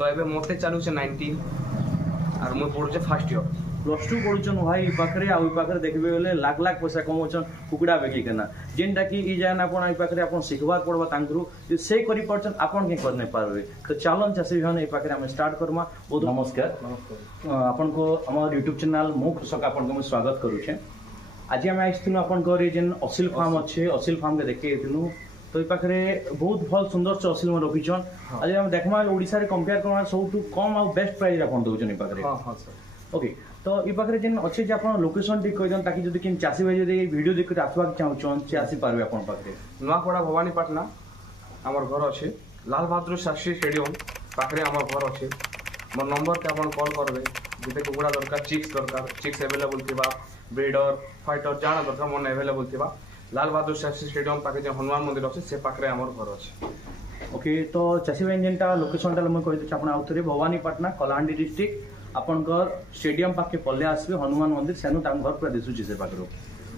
तो एबे मोटे चालू से 19 और मुझे पढ़ुचे फर्स्ट ईयर +2 पढ़ुछन भाई पाखरे आ पाखरे देखबे बेले लाख लाख पैसा कमाउछन कुकुड़ा बेकी केना जेनटा कि ई जान आपण आई पाखरे आपण सिखबार पड़बा तांकरू से करि परछन आपण के करने पारबे तो चलन चासी भाई ए पाखरे हम स्टार्ट करमा। बहुत नमस्कार आपण को हमर YouTube चैनल मो कृषक आपण को स्वागत करू छे। आज हम आइथिनु आपण को रे जेन असिल फार्म अच्छे असिल फार्म के देखे एथिनु तो पाखे बहुत भल सुंदर से असिल में रखीछन। आज हम देखमा ओडिसा रे कंपेयर करना सबटू कम आ बेस्ट प्राइस आपण दउछन पाखे। हां हां सर ओके तो ई पाखे जेन अच्छे जे आपण लोकेशन ठीक कहि दन ताकि जदी किन चासी भाई जदी वीडियो देख के आसबा चाहछन से आसी पारबे आपण पाखे। नुआपड़ा भवानीपाटना हमर घर अच्छे लाल बहादुर शास्त्री स्टेडियम पाखे हमर घर अच्छे। मोर नंबर के आपण कॉल करबे जते कुकुड़ा दरकार चिक्स अवेलेबल थिबा ब्रीडर फाइटर जाना दरकार मन अवेलेबल थिबा लाल बहादुर शास्त्री स्टेडियम पाखे जे हनुमान मंदिर अच्छे से पाखे हमर घर अच्छे। ओके तो चासी भाई जेनटा लोकेशन टा मैं कहि आपण आउथरे भवानीपाटना कलाहांडी डिस्ट्रिक्ट आपनकर स्टेडियम पाखे पल्ले आसबे हनुमान मंदिर सेनु ताम घर पूरा दिसुची से पाखरो।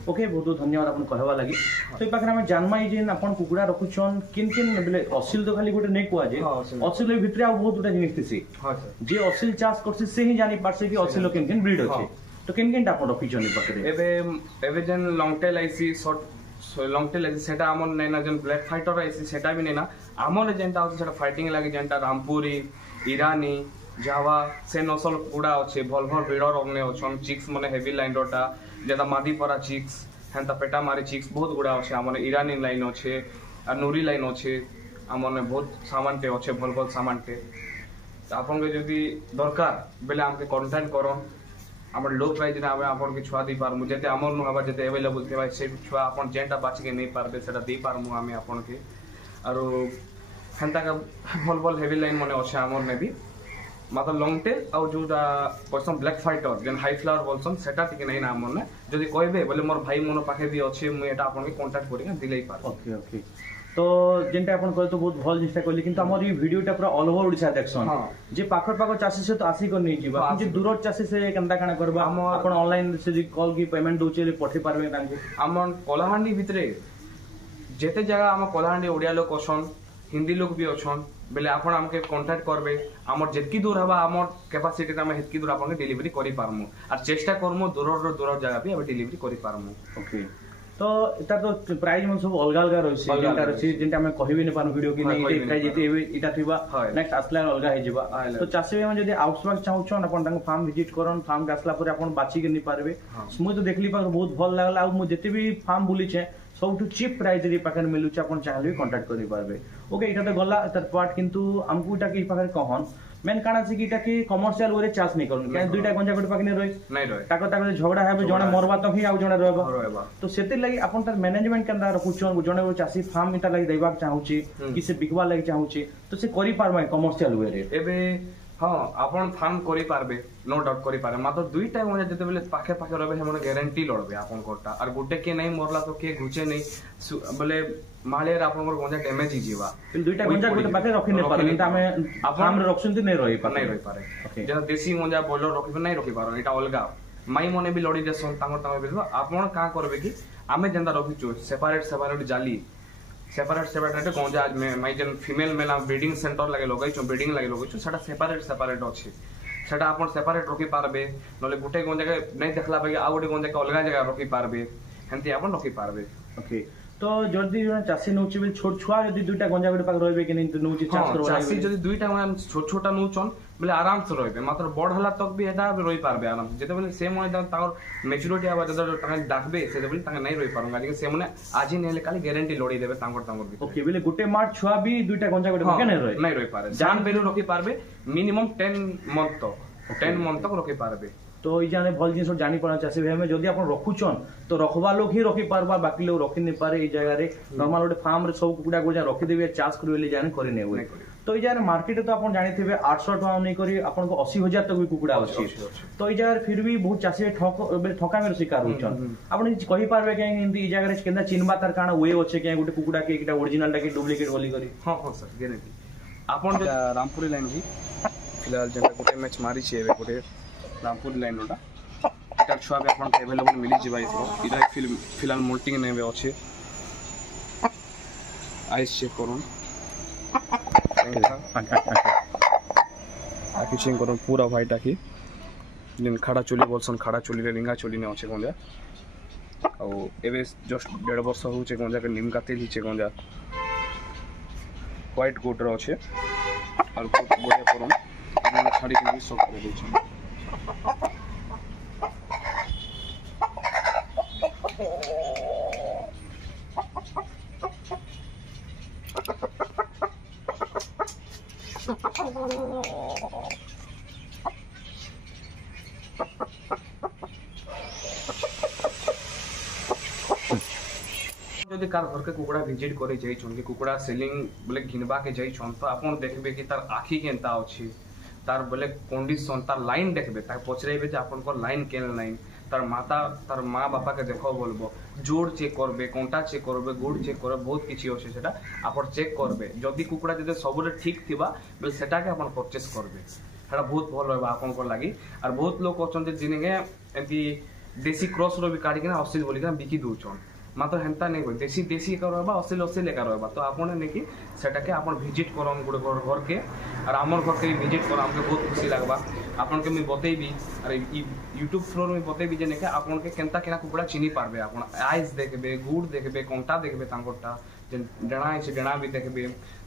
ओके बहुत बहुत धन्यवाद आपन कहवा लागि। तो पाखे हम जानमाई जेन आपन कुकुड़ा रखुछन किन किन बेले असिल तो खाली गोटे नै कुआ जे असिल भितरे आ बहुत गोटे जिनिस थिसी। हां सर जे असिल चाष करसी से ही जानि पारसे कि असिल किन किन ब्रीड अछि तो किन किन आपन रखिछन पाखे। एबे जेन लॉन्ग टेल आइसी शॉर्ट लॉन्ग टेल आइसी सेटा हमन नै ना जेन ब्लैक फाइटर आइसी सेटा भी नै ना हमन जेनटा अछि सेटा फाइटिंग लागि जेनटा रामपुरी ईरानी जावा से नसल कुकुड़ा अच्छे भल भल ब्रीडर अगने अछन चिक्स माने हेवी लाइन रोटा जेदा मादीपरा चिक्स हेंता पेटा मारी चिक्स बहुत गुड़ा अच्छे हमने ईरानी लाइन अच्छे और नूरी लाइन अच्छे हमने बहुत सामान टे अच्छे भल भल सामान टे आपन के जदी दरकार बेले हमके कांटेक्ट करन हमर लो प्राइस रे हम आपन के छुआ दी पारमु जेते हमर नु हबा जेते अवेलेबल थेबा से छुआ आपन जेंटा बाची के नै पारबे सेटा दी पारमु हम आपन के आरो हेंता का भल भल हेवी लाइन माने अच्छे हमर ने भी मतलब लॉन्ग टेल और जोटा पर्सन ब्लैक फाइटर जेन हाई फ्लावर बोलसन सेटा ठीक नै ना मन जदी कहबे बोले मोर भाई मन पाखे भी अछि मु एटा आपन के कांटेक्ट करि दिलै पार। ओके ओके तो जेनटा आपन कहल तो बहुत भल जिनिसटा कहली किंतु हमर ई वीडियोटा पूरा ऑल ओवर ओडिसा देखसन जे पाखर पाखर चासी से तो आसी कर नै जीवा जे दूर चासी से केनता काना करबा हम आपन ऑनलाइन से कॉल की पेमेंट दोचे ले पठे पारबे तांको हमन कोलाहांडी भितरे जेते जगह हम कोलाहांडी ओडिया लोक अछन हिंदी लोग भी अछन बेले आपण हमके कांटेक्ट करबे हमर जेतकी दूर हबा हमर कैपेसिटी हम हेतकी दूर आपन डिलीवरी करि पारमु और चेष्टा करमु दूर जगह भी हम डिलीवरी करि पारमु। ओके तो एटा तो प्राइस मन सब अलग अलग रहसी जेंटा रहसी जेंटा हम कहिबे नै पानु वीडियो कि नै एटा प्राइस जेते एटा थिबा नेक्स्ट आसला अलग हे जिबा तो चासी में जदी आउटस्पाक चाहउछन अपन तांको फार्म विजिट करन फार्म के आसला पर अपन बाची के नै पारबे मु तो देखली पर बहुत भल लागला आ मु जेते भी फार्म बुली छे सबटू चीप प्राइस रे पाखन मिलुछ अपन चाहले भी कांटेक्ट करि पारबे। ओके एटा तो गला तर पार्ट किंतु हमकु एटा के पाखन कहन मेन काना से कि एटा के कमर्शियल वे चार्ज नै करन के दुईटा गंजा गोटे पाखने रहि नै रहि ताको ताको झगड़ा हेबे जणे मरबा तो ही आ जणे रहबा तो सेते लागि अपन तर मैनेजमेंट केनदा रखुछन जणे वो चासी फार्म एटा लागि दैबा चाहूची कि से बिकवा लागि चाहूची तो से करि पारबा कमर्शियल वे रे एबे हाँ आपन फार्म करि पारबे नो डाउट करि पारे मात्र दुईटा गंजा जते बेले पाखे पाखे रहबे हमन गारंटी लड़बे आपन कोटा और गुटे के नै मरला तो के घुचे नै बोले माले रे आपन गंजा डैमेज ही जीवा दुईटा गंजा गुटे पाखे रखि नै पारे त हमें फार्म रे रखसन नै रहि पारे जेना देसी गंजा बॉयलर रखिबे नै रखि पारो एटा अलगा माई मने भी लड़ी देसन तांगर तांगर बेलबा आपन का करबे कि आमे जेंदा रखिचो सेपरेट जाली सेपरेट गंजा माई जेन फीमेल मेला ब्रीडिंग सेंटर लगे लगाइछो ब्रीडिंग लगे लगाइछो सेटा सेपरेट अछि सेटा आपन सेपरेट रखि पारबे नले गुटे गंजा के नै देखला बगे आ गुटे गंजा के अलगा जगह रखि पारबे हेंती आपन रखि पारबे। ओके तो जदी चासी नउची बे छोट छुआ जदी दुईटा गंजा गुटे पाक रहबे कि नै नउची चाष करबा चासी जदी दुईटा छोट छोटा नउचन बोले आराम से रहबे मात्र बड़ हला तक भी एटा रहि पारबे आराम से जेते बोले सेम होय तार मैच्योरिटी आबा जदा ताके डाकबे से बोले ताके नै रहि पारुंगा जे से मने आज ही नेले काली गारंटी लोडी देबे तांगर भी। ओके बोले गुटे मार छुआ भी दुईटा गंजा गुटे पाके नै रहि पारे जान बेलु रखि पारबे मिनिमम 10 मंथ तक रखि पारबे। तो ई जाने भल जिन जानी पड़ा चासी भाई में जदी अपन रखुछन तो रखवा लोग ही रखि पारबा बाकी लोग रखि नै पारे ई जगह रे नॉर्मल गोटे फार्म रे सब कुकुडा गोजा रखि देबे चाष करबे जाने करे नै होय तो ई जगह मार्केट तो अपन जानि थिबे 800 टका नै करी अपन को 80,000 तक भी कुकुडा अछि तो ई जगह फिर भी बहुत चासी ठका में शिकार होछन अपन कहि पारबे के ई जगह रे केना चिन्हबा तार काना वे अछि के गोटे कुकुडा के एकटा ओरिजिनल टा के डुप्लीकेट होली करी। हां हां सर गारंटी अपन रामपुरी लाइन भी फिलहाल जेटा गोटे मैच मारी छी एबे गोटे रामपुर लाइन रोटा एटा छुआ भी आपन अवेलेबल मिली जिबा इधर फिलहाल मोल्टिंग नेबे अछि आइस चेक करूँ किचिंग कर पूरा व्हाइट आखि जिन खाड़ा चुली बोलसन खाड़ा चुली रे लिंगा चुली ने अच्छे गंजा आउ एबे जस्ट 1.5 वर्ष होचे गंजा के निम काते लीचे गंजा व्हाइट कोट रो अच्छे और बहुत बढ़िया परम आपन छाड़ी के सब कर दै छै जदि कार घर के कुकुड़ा विजिट करे जाइछन कि कुकुड़ा सेलिंग बोले घिनबा के जाइछन तो आपन देखबे कि तार आखी केनता अछि तार बोले कंडीशन तार लाइन देखबे तार पचरेबे जे आपन को लाइन केन लाइन तार माँ बापा के देखो बोलबो जोड़ चेक करबे कंटा चेक करबे गुड़ चेक करबे बहुत किछि अछि सेटा आपन चेक करबे जदि कुकुड़ा जदि सबरे ठीक थिबा बोले सेटा के आपन परचेस करबे सेटा बहुत भल रहबा आपन को लागि और बहुत लोग अछन जिने एंती देसी क्रॉस रो भी काढी के असली बोली के बिकी दोछन मात्र हेन्ता नहीं हो देसी देसी का रहबा असली लेका रहबा तो आपन ने कि सेटा के आपन विजिट करन गुड घर के और हमर घर के विजिट कर हमके बहुत खुशी लागबा आपन के मैं बतेबी अरे YouTube थ्रू में बतेबी जे ने के आपन के केनता केना कुकुड़ा चिनी पारबे आपन आइस देखबे गुड़ देखबे कंटा देखबे तांकोटा जे डेणा है डेणा भी देखबे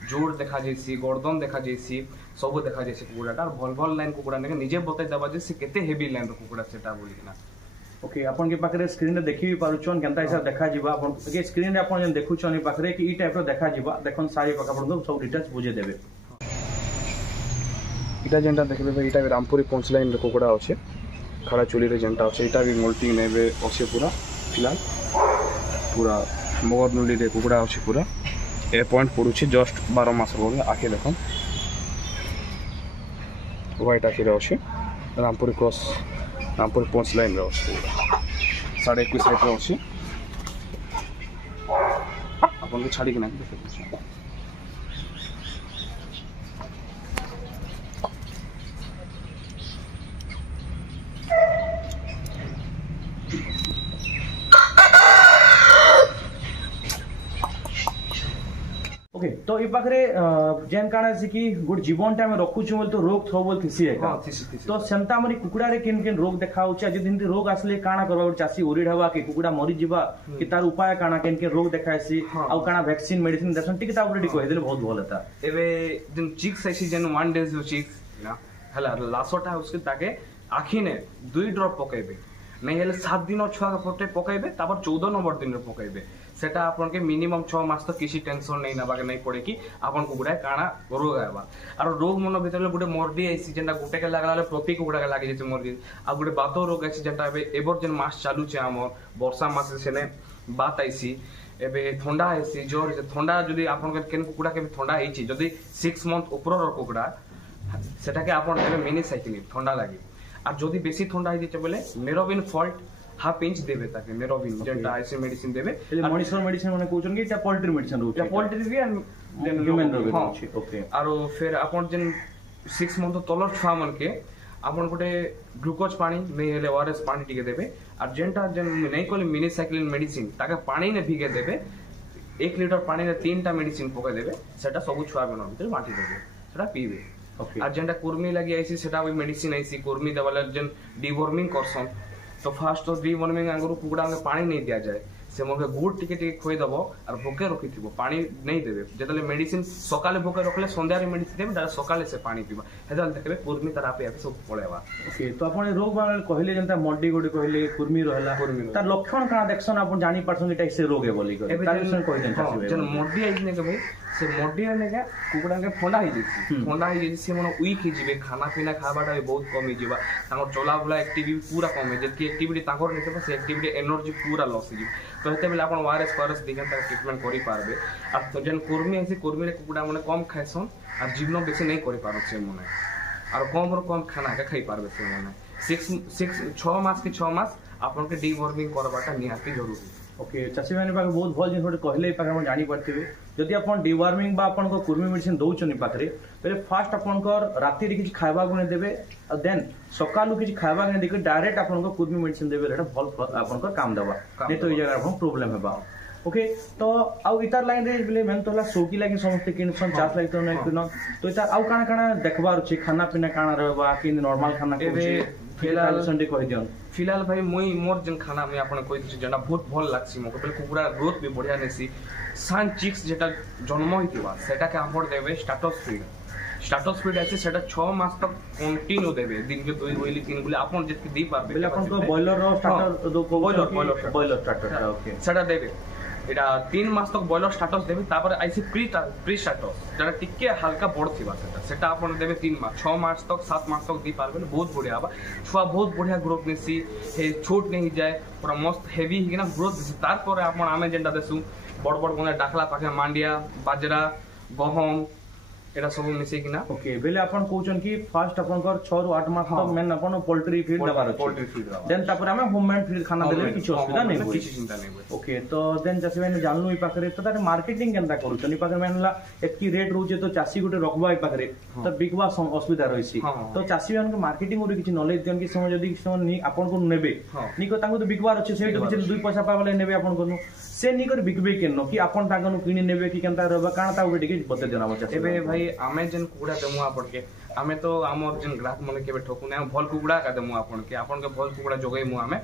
जोड़ देखा जैसी गर्दन देखा जैसी सब देखा जैसी कुकुड़ाटा और भल भल लाइन कुकुड़ा ने निजे बते दबा जे से केते हेवी लाइन कुकुड़ा सेटा बोली ना ओके अपन के पाखरे स्क्रीन रे देखि भी पारुछन केनता हिसाब देखा जिबा अपन के स्क्रीन रे अपन जन देखुछन पाखरे कि ई टाइप रो देखा जिबा देखन सारी पाखा अपन सब डिटेल्स बुझे देबे इटा जेंटा देखबे भाई इटा रामपुरी पंच लाइन रे कुकुड़ा अछि खड़ा चुली रे जेंटा अछि इटा भी मोल्टिंग नेबे अछि पूरा फिलहाल पूरा मगर नुली रे कुकुड़ा अछि पूरा ए पॉइंट पडुछि जस्ट 12 मास हो गए आके देखन व्हाइट आखि रे अछि रामपुरी क्रॉस रामपुर पंच लाइन रे अछि 21.5 हाइट रे अछि अपन के छाड़ी के ना देखे ओके तो ई पाखरे जेन काना से कि गुड जीवन टाइम रखु छु बोल तो रोग थो बोल थिसी है तो सेंता मरी कुकुड़ा रे किन किन रोग देखा होछ जे दिन रोग आसले काना करबा चासी ओरिड हवा कि कुकुड़ा मरि जिबा कि तार उपाय काना किन किन रोग देखासी आ काना वैक्सीन मेडिसिन देसन टिक ता ऑलरेडी कहि देले बहुत भल था एबे दिन चिक्स ऐसी जन 1 डेज जो चिक्स ना हला लासोटा उसके ताके आखी ने 2 ड्रॉप पकेबे नहीं हेले 7 दिन छुआ के पटे पकेबे तापर 14 नंबर दिन रे पकेबे सेटा आपन के मिनिमम 6 मास तो किसी टेंशन नहीं नबा के नहीं पड़े कि आपन कुकुड़ा काना रोग आबा और रोग मन भीतर गुटे मर्दी आइसी जेंटा गुटे के लागला प्रति कुकुड़ा के लागि जे मर्दी आ गुटे बातो रोग आइसी जेंटा एबर जेन मास चालू छे हमर वर्षा मास सेने बात आइसी एबे ठंडा आइसी जोर ठंडा जदी आपन के केन कुकुड़ा के ठंडा आइची जदी 6 मंथ ऊपर रो कुकुड़ा सेटा के आपन एबे मिनी साइकिल ठंडा लागि आ जदी बेसी ठंडा आइ जे बोले मेरोविन फॉल्ट हाफ इंच देबे ताके मेरोविन जेंटा आइसी मेडिसिन देबे मॉनिटर मेडिसिन माने कोचन कि ता पोल्ट्री मेडिसिन रहउछ या पोल्ट्री भी एंड ह्यूमन रहउछ ओके आरो फिर अपन जेन 6 मंथ तलर छुआ मन के अपन गोटे ग्लूकोज पानी नहीं हेले ओआरएस पानी टिके देबे आ जेंटा जेन नहीं कोले मिनी साइक्लिन मेडिसिन ताके पानी ने भिगे देबे 1 लीटर पानी ने 3टा मेडिसिन पके देबे सेटा सब छुआ बन भीतर बांटी देबे सेटा पीबे ओके आ जेंटा कुर्मी लागि आइसी सेटा भी मेडिसिन आइसी कुर्मी देवाला जेन डिवॉर्मिंग करसन तो फास्ट तो डिवॉर्मिंग आंगरू कुकुड़ा में पानी नहीं दिया जाए से मोके गुड़ टिके टिके खोई दबो और भोके रखि थिबो पानी नहीं देबे जेतले मेडिसिन सकाले भोके रखले संध्या रे मेडिसिन देबे डायरेक्ट सकाले से पानी पीबा हेदल देखबे कुर्मी तरह पे सब पळेबा ओके तो आपण रोग बारे कहले जनता मड्डी गोडी कहले कुर्मी रहला तार लक्षण काना देखसन आपण जानि परसन कि से रोग है बोली कर तार लक्षण कहि देन चासी जन मड्डी आइने के भाई से मड्डी ने के कुकुड़ा के ठंडा हो जैसी ठंडा हो जैसी से मन वीक ही जिवे खाना पीना खाबाटा भी बहुत कम ही जिवा तांको चला बुला एक्टिविटी पूरा कम है जति एक्टिविटी तांको नहीं से एक्टिविटी एनर्जी पूरा लॉस हो तो हेते बेले आपण ओआरएस फॉरएस दिगन तक ट्रीटमेंट करि पारबे आ तो जन कुर्मी ऐसी कुर्मी रे कुकुड़ा माने कम खाइसन आ जीवन बेसी नहीं करि पारो से माने और कम खाना के खाइ पारबे से माने 6 मास के 6 मास आपण के डिवॉर्मिंग करबाटा निहाती जरूरी ओके चासी माने पाके बहुत भल जिन कहले पाके हम जानि परथिबे जदि आपण डिवॉर्मिंग बा आपण को कुर्मी मेडिसिन दउचनी पाखरे पहले फास्ट आपण को राती रे किछ खाइबा गुने देबे और देन सकालु किछ खाइबा गुने देके डायरेक्ट आपण को कुर्मी मेडिसिन देबे एटा भल आपण को काम दबा नहीं तो ई जगह हम प्रॉब्लम हेबा ओके तो आउ इतार लाइन रे बोले मेन तोला सोकी लागी समस्त किनसन चास लागी तो नै किन तो इतार आउ काना काना देखबार छै खाना पीना काना रहबा कि नॉर्मल खाना को छै फिलहाल संडे कहि दियन फिलहाल भाई मुई मोर जन खाना मैं आपन कहि छि जना बहुत भल लागसी मको पहले कुकुड़ा ग्रोथ भी बढ़िया नेसी सान चिक्स जेटा जन्म होइतिबा सेटा के आपन देबे स्टार्टस फीड ऐसे सेटा 6 मास तक कंटिन्यू देबे दिन के 2 बोली 3 बोली आपन जति दी पाबे बोले आपन को बॉयलर रो स्टार्टर दो बॉयलर स्टार्टर ओके सेटा देबे एटा 3 मास तक बॉयलर स्टार्टस देबे तापर आइसे प्री स्टार्टस जरा टिके हल्का बड़ थिबा सेटा आपन देबे 3 मास 6 मास तक 7 मास तक दी पारबे बहुत बढ़िया बा छुआ बहुत बढ़िया ग्रोथ नेसी हे छोट नहीं जाए पूरा मस्त हेवी हिना ग्रोथ देसी तार पर आपन आमे जेंटा देसु बड़ बड़ कोना डाकला पाखे मांडिया बाजरा गहम एटा सब मिसे किना ओके बेले अपन कहउछन कि फर्स्ट अपन कर 6 रु 8 मास तक मेन अपन पोल्ट्री फीड दबार पोल्ट्री फीड देन तापर हमें होममेड फीड खाना देले किछ असुविधा नै होई किछ चिंता नै होई ओके तो देन चासी मैंने जानलु ई पाखरे तो तारे मार्केटिंग केनता करूछन ई पाखरे मेनला एतकी रेट रहउचे तो चासी गुटे रखबा ई पाखरे तो बिकवा असुविधा रहिसी तो चासी मन के मार्केटिंग ओरे किछ नॉलेज देन कि समय जदी समय अपन को नेबे निको तांको तो बिकवार अछि से किछ 2 पैसा पावले नेबे अपन को से निकर बिकबे केनो कि अपन तांगनु किनि नेबे कि केनता रहबा काना ता ओटे के बते देना चासी एबे भाई आमे जन कुकुड़ा देमु आपन के आमे तो हमर जन ग्राहक मन के ठोकु नै भल कुकुड़ा का देमु आपन के भल कुकुड़ा जोगैमु आमे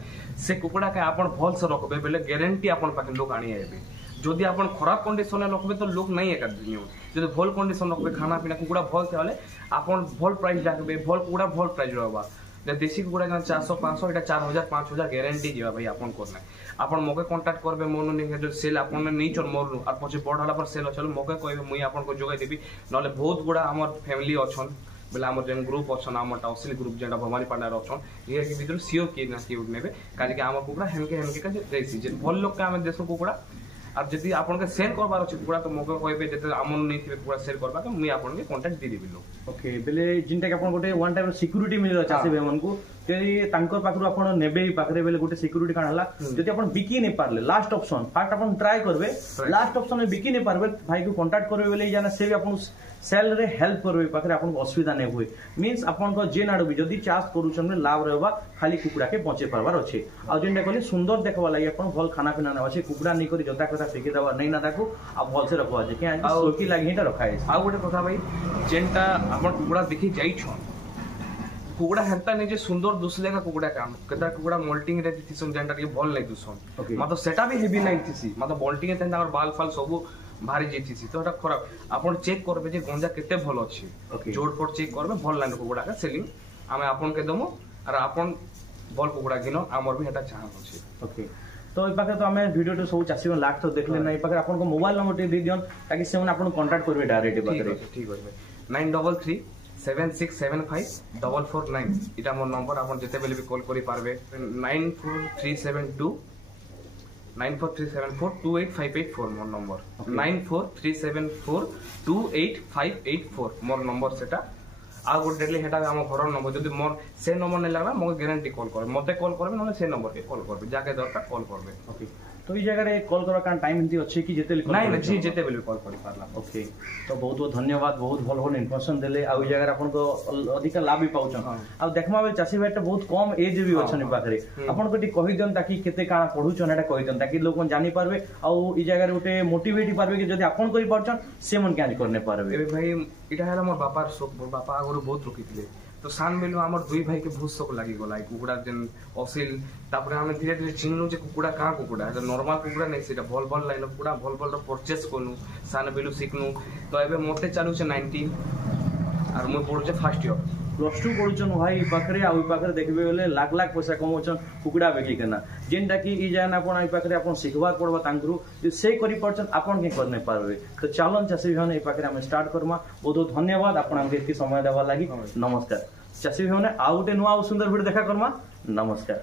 से कुकुड़ा के आपन भल से रखबे बेले गारंटी आपन पाखे लोग आनी आबे जदि आपन खराब कंडीशन रखबे तो लोग नहीं एका दिनियो जदि भल कंडीशन रखबे खाना पीना कुकुड़ा भल से हले आपन भल प्राइस डाकबे भल कुकुड़ा भल प्राइस रहबा देसी कुकुड़ा 400 500 एटा 4000 5000 गारंटी जेबा भाई आपन कोना आपन मोके कांटेक्ट करबे मोनो नि जो सेल आपन नहीं चल मोर और पछे बड़ हला पर सेल चल मोके कहबे मुई आपन को जोगाई देबी नले बहुत गुडा हमर फैमिली अछन बेला हमर जन ग्रुप अछन हमर टाउसिल ग्रुप जेडा भवानी पांडार अछन ये के भीतर सियो के ना के नेबे काली के हमर कुकुड़ा हेनके का देसी जे भल लोग के हम देसो कुकुड़ा अब जदि आपन के सेल करबार अछि कुकुड़ा तो मोके कहबे जते हमन नहीं थिबे कुकुड़ा सेल करबा के मुई आपन के कांटेक्ट दे देबी लोग ओके बेले जिनटा के आपन गोटे वन टाइम सिक्युरिटी मिल चासी बेमन को तेरी तांकर पाखरु आपन नेबे पाखरे बेले गोटे सिक्युरिटी कान हला जदि आपन बिकी नै पारले लास्ट ऑप्शन फर्स्ट आपन ट्राई करबे लास्ट ऑप्शन में बिकी नै पारबे भाई को कांटेक्ट करबे बेले जाना से भी आपन सेल रे हेल्प करबे पाखरे आपन असुविधा नै होय मींस आपन को जे नाडो भी जदि चार्ज करूछन में लाभ रहबा खाली कुकुड़ा के पहुंचे पारबार अछि आ जेंटा कहले सुंदर देखबा लागि आपन भल खाना पीना नै अछि कुकुड़ा नै करी जता कथा फेके दवा नै ना ताकू आ भल से रखवा जे के सोकी लागि हिटा रखाय आ गोटे कथा भाई जेंटा आपन कुकुड़ा देखि जाई छन कुकुड़ा हेरता नहीं जे सुंदर दुसले का कुकुड़ा काम कदा कुकुड़ा मोल्टिंग रे थिसन जेंटा के भल नै दुसन मतलब सेटा भी हेवी नै थिसी मतलब मोल्टिंग तेन और बाल फाल सब भारी जेथिसी तो एटा खराब आपन चेक करबे जे गंजा केते भल अछि जोड़ पर चेक करबे भल लाइन कुकुड़ा का सेलिंग हमें आपन के दमो और आपन भल कुकुड़ा किनो हमर भी हेटा चाह अछि ओके तो ई पाखे तो हमें वीडियो तो सब चासी लाख तो देखले नै पाखे आपन को मोबाइल नंबर दे दियन ताकि से आपन कांटेक्ट करबे डायरेक्ट पाखे ठीक होबे 933 7675 449 इटा मोर नंबर आपन जते बेले भी कॉल करि पारबे 94372 943742858 मोर नंबर 943742858 मोर नंबर सेटा आ गोटे डेली हेटा हम घर नंबर जदि मोर से नंबर नै लागला मो गारंटी कॉल कर मते कॉल करबे न से नंबर के कॉल करबे जाके दरकार कॉल करबे ओके तो ई जगह रे कॉल करा का टाइम हिंदी अछि कि जेते नै नै जी जेते बेले कॉल करि पारला ओके तो बहुत बहुत धन्यवाद बहुत भल भल इन्फॉर्मेशन देले आ ई जगह अपन को अधिक लाभ भी पाउछन आ देखमा बे चासी भाईटा बहुत कम एज भी अछन पाखरे अपन को टी कहि दन ताकि केते काना पढुछन एटा कहि दन ताकि लोग जानि पारबे आ ई जगह रे उटे मोटिवेट पारबे कि जदी अपन करि परछन से मन क्या करने पारबे ए भाई इटा हला मोर बापार शौक मोर बापा आगरो बहुत रोकिथिले तो सान बेलु हमर दुई भाई के बहुत शौक लागि गला कुकुड़ा जन असिल तापरे हम धीरे धीरे चिन्हनु जे कुकुड़ा का कुकुड़ा है नॉर्मल कुकुड़ा नै सेटा भल भल लाइन कुकुड़ा भल भल परचेस कोनु सान बेलु सिखनु तो एबे मोते चालू छे 19 और मु पढु छे फर्स्ट ईयर प्लस 2 पढुछन भाई पाखरे आ पाखरे देखबे बेले लाख लाख पैसा कमाउछन कुकुड़ा बेकी केना जेनटा कि ई जान अपन आ पाखरे अपन सिखबा पड़बा तांकरू जे से करि परछन अपन के करने पारबे तो चालन चासी भाई ए पाखरे हम स्टार्ट करमा बहुत बहुत धन्यवाद अपन हमके इतनी समय देबा लागि नमस्कार चासी भाई आ गोटे नुआ सुंदर वीडियो देखा करमा नमस्कार।